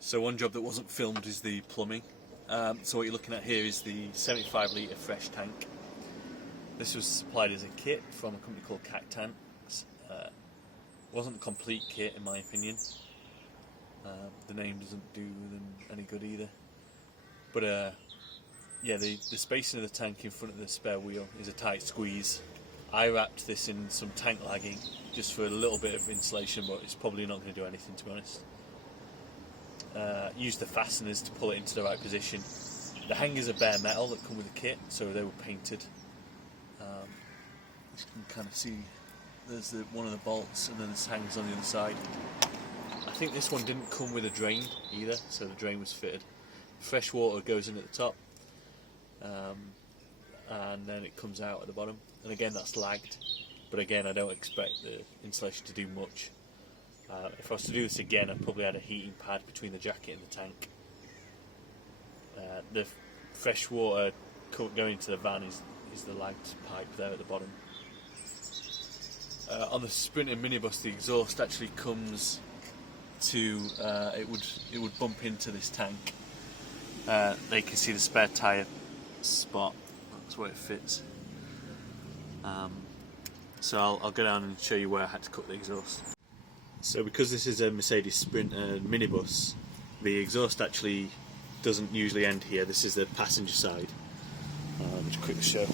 So one job that wasn't filmed is the plumbing. So what you're looking at here is the 75 litre fresh tank. This was supplied as a kit from a company called Cactanks. Wasn't a complete kit in my opinion. The name doesn't do them any good either. But yeah, the spacing of the tank in front of the spare wheel is a tight squeeze. I wrapped this in some tank lagging just for a little bit of insulation, but it's probably not going to do anything, to be honest. Used the fasteners to pull it into the right position. The hangers are bare metal that come with the kit, so they were painted. As you can kind of see, there's one of the bolts, and then there's hangers on the other side. I think this one didn't come with a drain either, so the drain was fitted. Fresh water goes in at the top, and then it comes out at the bottom. And again, that's lagged, but again, I don't expect the insulation to do much. If I was to do this again, I'd probably add a heating pad between the jacket and the tank. The fresh water going into the van is the lagged pipe there at the bottom. On the Sprint and Minibus, the exhaust actually comes to it would bump into this tank. There you can see the spare tyre spot. That's where it fits. So I'll go down and show you where I had to cut the exhaust. So because this is a Mercedes Sprint minibus, the exhaust actually doesn't usually end here. This is the passenger side. Just quickly show.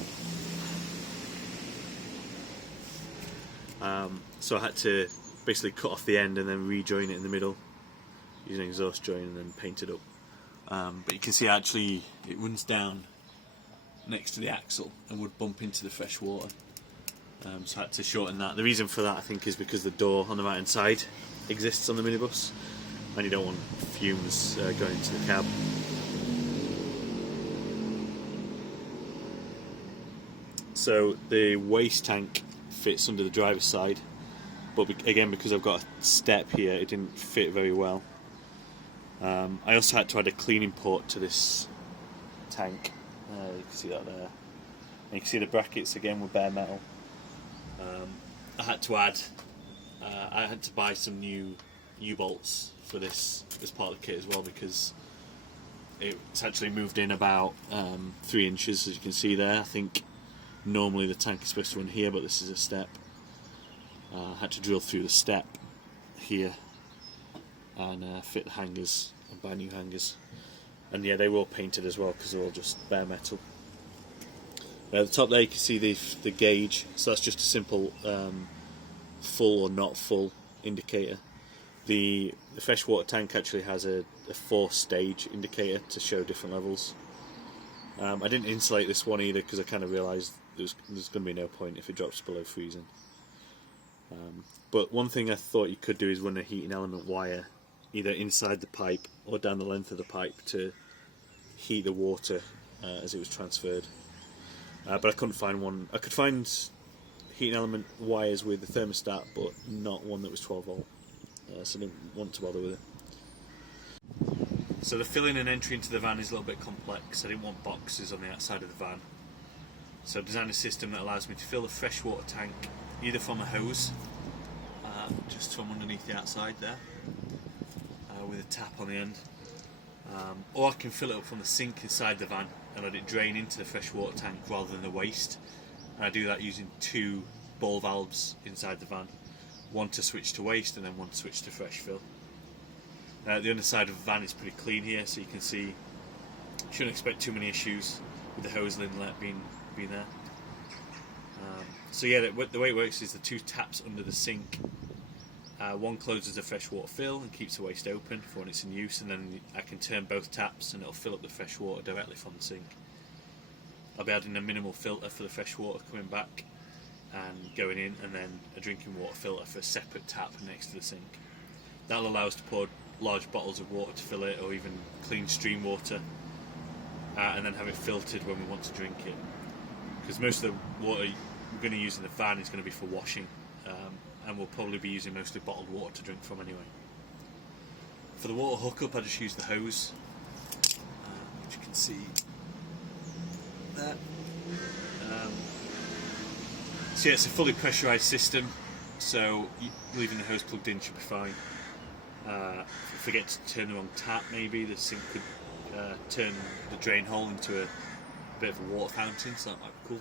So I had to basically cut off the end and then rejoin it in the middle using an exhaust joint and then paint it up. But you can see actually it runs down next to the axle and would bump into the fresh water. So I had to shorten that. The reason for that, I think, is because the door on the right hand side exists on the minibus and you don't want fumes going into the cab. So the waste tank fits under the driver's side, but again, because I've got a step here, it didn't fit very well. I also had to add a cleaning port to this tank. You can see that there. And you can see the brackets again were bare metal. I had to buy some new U-bolts for this part of the kit as well, because it's actually moved in about 3 inches, as you can see there. I think normally the tank is supposed to run here, but this is a step. I had to drill through the step here and fit the hangers and buy new hangers. And yeah, they were all painted as well because they're all just bare metal. At the top there you can see the gauge, so that's just a simple full or not full indicator. The freshwater tank actually has a 4-stage indicator to show different levels. I didn't insulate this one either because I kind of realised there's going to be no point if it drops below freezing. But one thing I thought you could do is run a heating element wire either inside the pipe or down the length of the pipe to heat the water as it was transferred. But I couldn't find one. I could find heating element wires with the thermostat, but not one that was 12 volt. So I didn't want to bother with it. So the filling and entry into the van is a little bit complex. I didn't want boxes on the outside of the van. So I designed a system that allows me to fill the freshwater tank either from a hose, just from underneath the outside there, with a tap on the end, or I can fill it up from the sink inside the van and let it drain into the freshwater tank rather than the waste. And I do that using 2 ball valves inside the van, one to switch to waste and then one to switch to fresh fill. The underside of the van is pretty clean here, so you can see, shouldn't expect too many issues with the hose inlet being there. So yeah, the way it works is the 2 taps under the sink. One closes the freshwater fill and keeps the waste open for when it's in use, and then I can turn both taps and it'll fill up the fresh water directly from the sink. I'll be adding a minimal filter for the fresh water coming back and going in, and then a drinking water filter for a separate tap next to the sink. That'll allow us to pour large bottles of water to fill it, or even clean stream water, and then have it filtered when we want to drink it. Because most of the water we're going to use in the van is going to be for washing, and we'll probably be using mostly bottled water to drink from anyway. For the water hookup, I just use the hose, which you can see there. So yeah, it's a fully pressurised system, so leaving the hose plugged in should be fine. forget to turn the wrong tap, maybe the sink could turn the drain hole into a bit of a water fountain, so that might be cool.